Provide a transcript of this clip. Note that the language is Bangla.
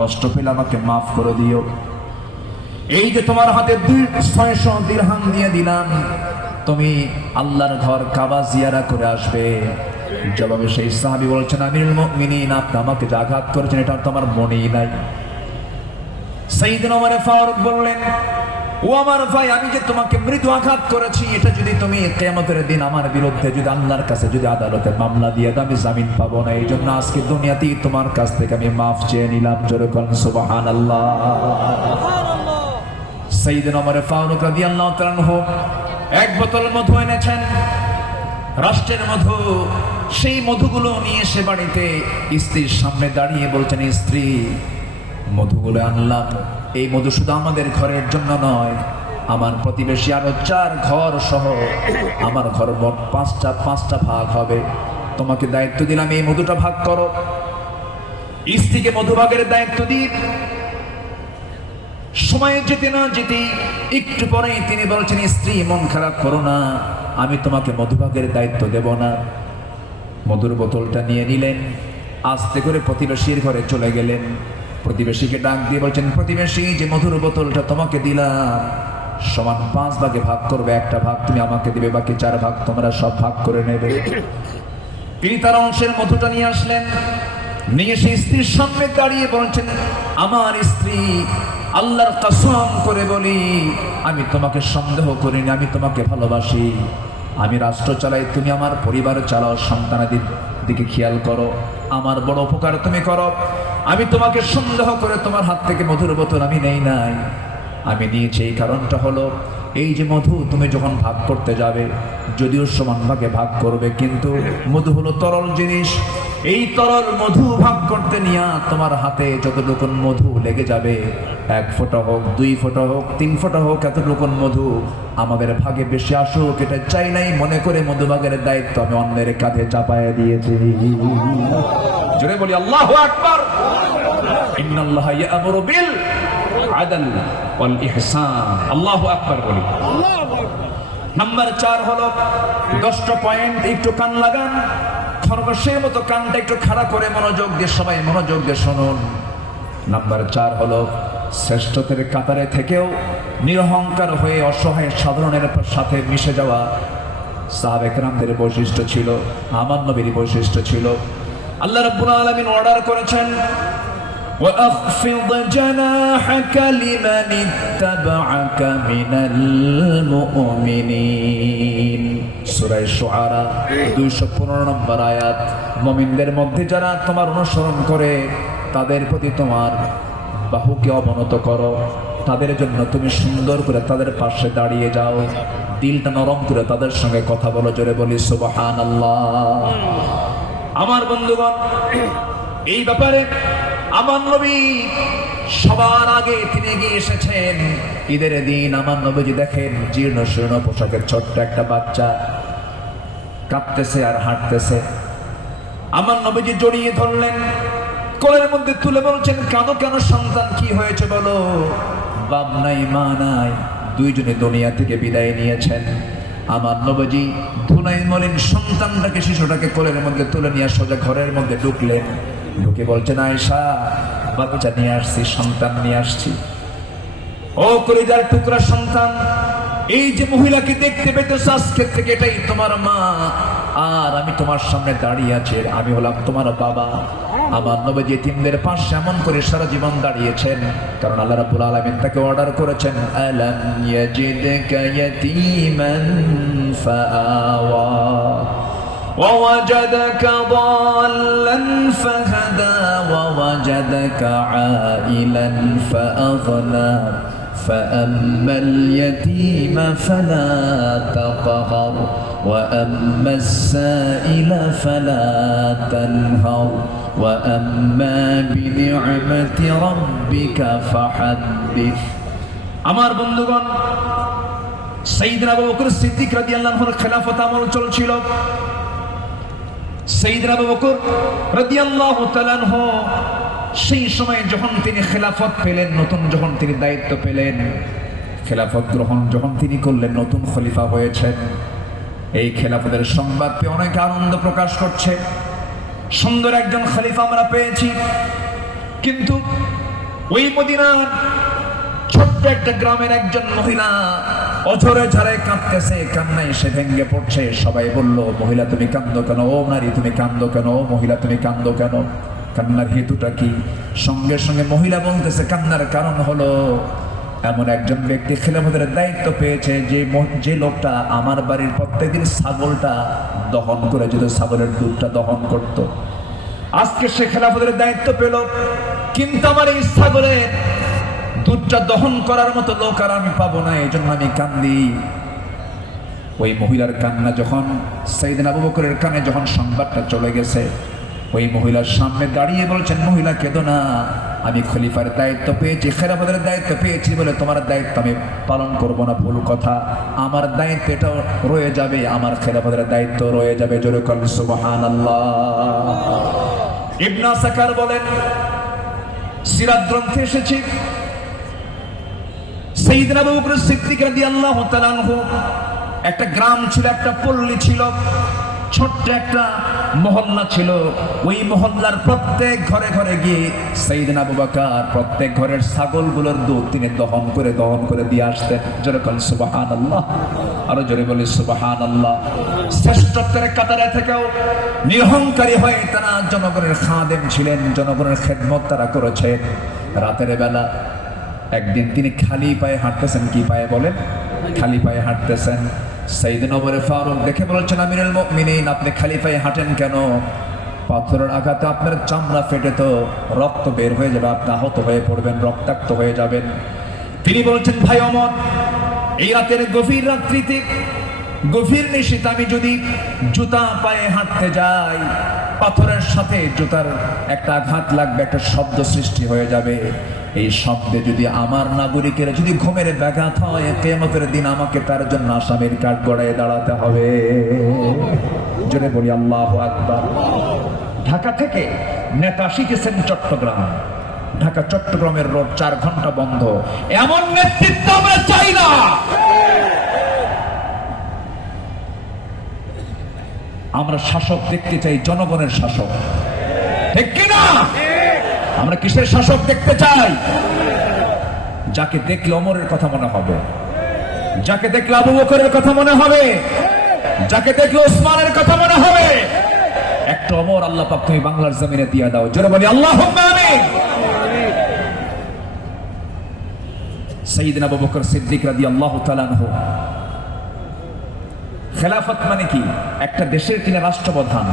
কষ্ট পেলে আমাকে মাফ করে দিও। এই যে তোমার হাতে দুই ছয়শো দিয়ে দিলাম, তুমি আল্লাহর ঘর কাবা জিয়ারা করে আসবে। জবাবে সেই সাহাবি বলছেন, আমিরুল মুমিনিন, আপনি আমাকে যে আঘাত করেছেন, এটা তোমার মনেই নাই। সেই দিন আমার ফারুক বললেন ও আমার ভাই, আমি যে তোমাকে মৃদু আঘাত করেছি, এটা যদি তুমি কেয়ামতের দিন আমার বিরুদ্ধে যদি আল্লাহর কাছে যদি আদালতে মামলা দিয়ে দাও, আমি জামিন পাবো না। এই জন্য আজকে দুনিয়াতেই তোমার কাছ থেকে আমি মাফ চেয়ে নিলাম, জোরে কন সুবাহান আল্লাহ সাইদিন ওমর ফারুক রাদিয়াল্লাহু তাআলা আনহু এক বোতল মধু এনেছেন, রাষ্ট্রের মধু। সেই মধুগুলো নিয়ে সে বাড়িতে স্ত্রীর সামনে দাঁড়িয়ে বলছেন, স্ত্রী, মধুগুলো আনলাম। এই মধু শুধু আমাদের ঘরের জন্য নয়। আমার প্রতিবেশী আরও চার ঘর সহ আমার ঘর মোট পাঁচটা পাঁচটা ভাগ হবে। তোমাকে দায়িত্ব দিলাম, এই মধুটা ভাগ করো। স্ত্রীকে মধুভাগের দায়িত্ব দিই। সময় যেতে না যেতে একটু পরেই তিনি বলছেন, স্ত্রী, মন খারাপ করো না, আমি তোমাকে মধুভাগের দায়িত্ব দেব না। মধুর বোতলটা নিয়ে নিলেন, আস্তে করে প্রতিবেশীর ঘরে চলে গেলেন। প্রতিবেশীকে ডাক দিয়ে বলছেন, প্রতিবেশী, যে মধুর বোতলটা তোমাকে দিলাম, সমান পাঁচ ভাগে ভাগ করবে, একটা ভাগ তুমি আমাকে দিবে, বাকি চার ভাগ তোমরা সব ভাগ করে নেবে। তিনি তার অংশের মধুটা নিয়ে আসলেন। নিয়ে সেই স্ত্রীর সামনে দাঁড়িয়ে বলছেন, আমার স্ত্রী, আল্লাহর কাসম করে বলি, আমি তোমাকে সন্দেহ করিনি, আমি তোমাকে ভালোবাসি। আমি রাষ্ট্র চালাই, তুমি আমার পরিবার চালাও, সন্তানাদের দিকে খেয়াল করো। আমার বড় উপকার তুমি করো। আমি তোমাকে সন্দেহ করে তোমার হাত থেকে মধুর বোতল আমি নেই নাই। আমি নিয়েছি এই কারণটা হলো, এই যে মধু তুমি যখন ভাগ করতে যাবে, যদিও সমান ভাগে ভাগ করবে, কিন্তু মধু হলো তরল জিনিস। এই তরল মধু ভাগ করতে নিয়ে তোমার হাতে যতটুকু মধু লেগে যাবে, এক ফোঁটা হোক, দুই ফোঁটা হোক, তিন ফোঁটা হোক এতটুকু মধু আমাদের ভাগে বেশি আসুক, এটা চাই নাই মনে করে মধু ভাগের দায়িত্ব আমি অন্যের কাঁধে চাপায় দিয়েছি। জোরে বলি, আল্লাহ আকবার। ইন্নাল্লাহ ইয়ামুরু বিল আদল ওয়াল ইহসান। আল্লাহু আকবার বলি। নাম্বার চার হলো দশটা পয়েন্ট একটু কান লাগান, খরগোশের মতো কানটা একটু খাড়া করে মনোযোগ দিয়ে সবাই মনোযোগ দিয়ে শুনুন। নাম্বার চার হলো শ্রেষ্ঠতের কাতারে থেকেও নিরহংকার হয়ে অসহায় সাধারণের সাথে মিশে যাওয়া সাহাবেকরামদের বৈশিষ্ট্য ছিল, আমার নবীর বৈশিষ্ট্য ছিল আল্লাহ রাব্বুল আলামিন অর্ডার করেছেন واخفض جناحك لمن اتبعك من المؤمنين সূরা শুআরা 215 নম্বর আয়াত মুমিনদের মধ্যে যারা তোমার অনুসরণ করে তাদের প্রতি তোমার বাহুকে অবনত করো তাদের জন্য তুমি সুন্দর করে তাদের পাশে দাঁড়িয়ে যাও দিলটা নরম করে তাদের সঙ্গে কথা বলো জোরে বলি সুবহানাল্লাহ আমার বন্ধুগণ, এই ব্যাপারে আমার নবী সবার আগে তিনি এগিয়ে এসেছেন। ঈদের দিন আমার নবীজি দেখেন, জীর্ণ শীর্ণ পোশাকের ছোট্ট একটা বাচ্চা কাঁপতেছে আর হাঁটতেছে। আমার নবীজি জড়িয়ে ধরলেন, কোলের মধ্যে তুলে বলছেন, কেন কেন সন্তান, কি হয়েছে বলো? বাপ নাই, মা নাই, দুইজনে দুনিয়া থেকে বিদায় নিয়েছেন। আমার নবজি ধুলাই মলিন সন্তানটাকে, শিশুটাকে কোলের মধ্যে তুলে নিয়ে সোজা ঘরের মধ্যে ঢুকলেন ঢুকে বলছেন আয়সা বাচ্চা নিয়ে আসছি, সন্তান নিয়ে আসছি। ও কলিজার টুকরা সন্তান, এই যে মহিলাকে দেখতে পেতেছ আজকে থেকে এটাই তোমার মা। আর আমি তোমার সামনে দাঁড়িয়ে আছি আমি হলাম তোমার বাবা আমার নবী তিনদের পাশে এমন করে সারা জীবন দাঁড়িয়েছেন কারণ আল্লাহ রাব্বুল আলামিন তাকে অর্ডার করেছেন আলাম ইয়াজিদকা ইয়াতীমান ফাআওয়া ووجدك ضالا فهدى ووجدك عائلا فأغنى فأما اليتيم فلا تقهر وأما السائل فلا تنهر وأما بنعمة ربك فحدث আমার বন্ধুগণ সাইদিন আবু বকর সিদ্দিক রাদিয়াল্লাহু আনহুর খেলাফত আমল চলছিল সাইদিন আবু বকর রাদিয়াল্লাহু তাআলা আনহু সেই সময় যখন তিনি খেলাফত পেলেন নতুন যখন তিনি দায়িত্ব পেলেন খেলাফত গ্রহণ যখন তিনি করলেন নতুন খলিফা হয়েছেন এই খেলাফতের সংবাদ পেয়ে অনেক আনন্দ প্রকাশ করছে। সুন্দর একজন খলিফা আমরা পেয়েছি। কিন্তু ওই মদিনার ছোট্ট একটা গ্রামের একজন মহিলা অঝরে ঝরে কাঁদতেছে, কান্নায় সে ভেঙ্গে পড়ছে। সবাই বলল, মহিলা, তুমি কান্দো কেন? ও নারী, তুমি কান্দো কেন? ও মহিলা, তুমি কান্দো কেন? কান্নার হেতুটা কি? সঙ্গে সঙ্গে মহিলা বলতেছে, কান্নার কারণ হলো এমন একজন ব্যক্তি খেলাফতের দায়িত্ব পেয়েছে যে যে লোকটা আমার বাড়ির প্রত্যেকদিন ছাগলটা দহন করে যদি ছাগলের দুধটা দহন করত। আজকে সে খেলাফতের দায়িত্ব পেল, কিন্তু আমার এই ছাগলের দুধটা দহন করার মতো লোক আর আমি পাবো না এই জন্য আমি কান্দি। ওই মহিলার কান্না যখন সাইদিন আবু বকরের কানে যখন সংবাদটা চলে গেছে ওই মহিলার সামনে দাঁড়িয়ে বলছেন, মহিলা, কেঁদো না। আমি খলিফার দায়িত্ব পেয়েছি, খেলাফতের দায়িত্ব পেয়েছি বলে তোমার দায়িত্ব আমি পালন করব না, ভুল কথা। আমার দায়িত্ব এটাও রয়ে যাবে, আমার খেলাফতের দায়িত্ব রয়ে যাবে। জোরে কল সুবহান ইবনা বলেন, সিরাত গ্রন্থে এসেছে। একটা গ্রাম ছিল, একটা পল্লী ছিল, ছোট্ট একটা মহল্লা ছিল। ওই মহল্লার প্রত্যেক ঘরে ঘরে গিয়ে সেইদিন আবু বকর প্রত্যেক ঘরের ছাগলগুলোর দুধ তিনি দহন করে দহন করে দিয়ে আসতেন। জোরে বলেন, সুবহানাল্লাহ। আরও জোরে বলি সুবহানাল্লাহ। শ্রেষ্ঠত্বের কাতারে থেকেও নিরহংকারী হয়ে তারা জনগণের খাদেম ছিলেন, জনগণের খেদমত তারা করেছে রাতের বেলা একদিন তিনি খালি পায়ে হাঁটতেছেন, কি পায়ে বলেন? খালি পায়ে হাঁটতেছেন। সাইদিন ওমরে ফারুক, দেখে বলছেন আমিরুল মুমিনিন, আপনি খালি পায়ে হাঁটেন কেন? পাথরের আঘাতে আপনার চামড়া ফেটে তো রক্ত বের হয়ে যাবে, আপনি আহত হয়ে পড়বেন, রক্তাক্ত হয়ে যাবেন। তিনি বলছেন, ভাই অমর এই রাতের গভীর রাত্রিতে গভীর নিশীত আমি যদি জুতা পায়ে হাঁটতে যাই পাথরের সাথে জুতার একটা আঘাত লাগবে, একটা শব্দ সৃষ্টি হয়ে যাবে। এই শব্দে যদি আমার নাগরিকের যদি ঘুমের ব্যাঘাত হয় কেমতের দিন আমাকে তার জন্য আসামের কাঠ গড়ায় দাঁড়াতে হবে। জোরে বলি, আল্লাহ আকবার। ঢাকা থেকে নেতা শিখেছেন চট্টগ্রাম। ঢাকা চট্টগ্রামের রোড চার ঘণ্টা বন্ধ। এমন নেতৃত্ব আমরা চাই না। আমরা শাসক দেখতে চাই জনগণের শাসক। ঠিক কিনা? আমরা কিসের শাসক দেখতে চাই? যাকে দেখলে অমরের কথা মনে হবে। যাকে দেখলে আবু বকরের কথা মনে হবে। যাকে দেখলে ওসমানের কথা মনে হবে। একটা অমর আল্লাহ পাক তুমি বাংলার জমিনে দিয়ে দাও। জোরে বলি আল্লাহ সঈদিন আবু বকর সিদ্দিক রাদি আল্লাহ তালানহ খেলাফত মানে কি? একটা দেশের তিনি রাষ্ট্রপ্রধান।